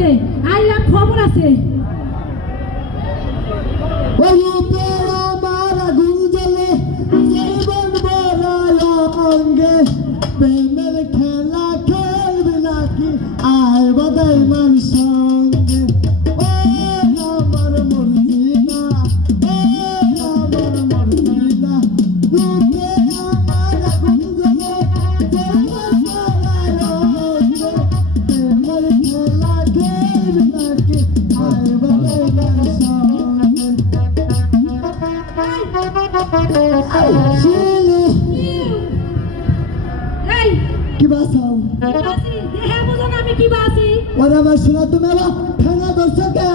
বাড়িতে আইলাম, খবর আছে। আমার আগুন জ্বলে জীবন বড় অঙ্গে, প্রেমের খেলা খেলবি নাকি আয় বাদাই মান সঙ্গে। ও আমার মর্জিনা, ও আমার মর্জিনা, রূপে আমার আগুন জ্বলে জীবন বড় অঙ্গে, প্রেমের খেলা খেলবি নাকি আয় বাদাই মান সঙ্গে। শিলু এই কি বাসাও বাসি দেহে বুঝো না আমি কি বাসি? ওরা আমার শোনা তুমি আবার ঠেলা ধরছো কে?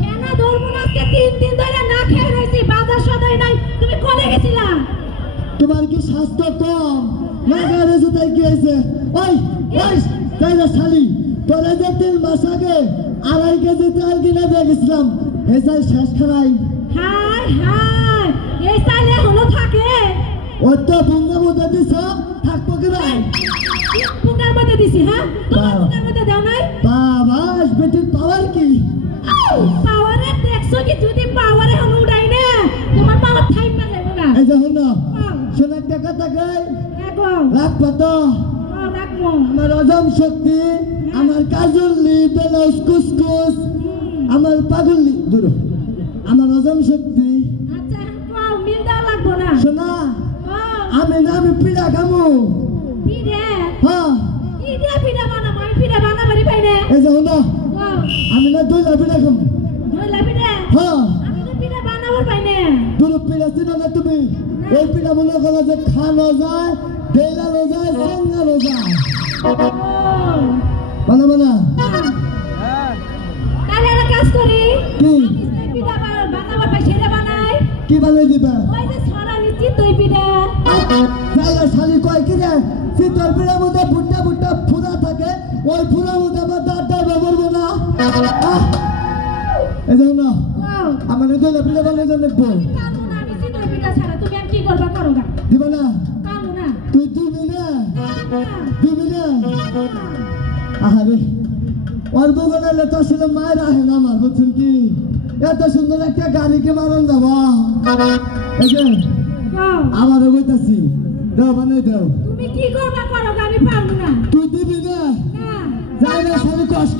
কেনা ধরবো না? আজকে 3 দিন ধরে না খেয়ে রয়েছি, বাজার সদাই নাই। তুমি কোনে গেছিলা? তোমার কি স্বাস্থ্য কম না গেছে তাই কি হয়েছে? ওই ওই তাই না শালি, তোরা যে 3 মাস আগে 2.5 কেজি তেল কিনে দিয়ে গেছিলাম, হেসাই শেষ খারাই। হাই হাই, এই চাইলে হলো থাকে। ও তো ভঙ্গা মতো দিছ, থাকবো কি ভাই? পুঙ্গার মধ্যে দিছি, হ্যাঁ তোমার পুঙ্গার মধ্যে দাও নাই? বাবা বেটির পাওয়ার কি? পাওয়ারে দেখছো কি? যদি পাওয়ারে হলো উড়াই না, তোমার পাওয়ার থাইমা যাবে না। এই যে হলো শোনা একটা কথা কই, এখন রাখবো তো রাখবো। আমার অজম শক্তি, আমার কাজল্লি বেলস কুসকুস, আমার পাগল্লি দূর, আমার অজম শক্তি। আচ্ছা এখন মিল দেওয়া লাগবো না। শোনা আমি পিড়া খামু। পিড়ে হ্যাঁ পিড়ে পিড়ে বানাবো, আমি পিড়ে বানাবারই পাই না। এই যে হলো আমি না দইলা পিড়া খামু। ধরলা পিড়ে হ্যাঁ আমি তো পিড়ে বানাবার পাই না। দূর পিড়া চিনো না তুমি? ওই পিড়া মনে করো যে খানো যায়, ডেলানো যায়, সাঙ্গানো যায়, বানাবো না? তাহলে একটা কাজ করি, কি পিড়া বানাবার পাই সেটা বানাই। কি বানাই দিবা? ওই যে ছড়া নিচ্ছি তুই পিড়া। জায়গা শালি কয় কি রে, শীতল পিড়ার মধ্যে ভুট্টা ভুট্টা ফুরা থাকে, ওই ফুরার মধ্যে আমার দাঁতটা ব্যবহার না। এই জন্য না আমার দইলা পিড়া বানাই জন্য কামু না, আমি চিতই পিড়া ছাড়া তুমি আর কি করবা করো গা। দিবা না? কামু না। তুই দিবি না? দিবি না? আহারে ওর বগলে তো আসলে মায়ের আহে না, আমার বুঝছেন কি? এত সুন্দর একটা গাড়িকে মারন যাবা, এই যে আমারও বইতাছি, দাও বানাই দাও। তুমি কি করবা করো গা, আমি পারবো না। তুই দিবি না? না যাই না শালি কষ্ট।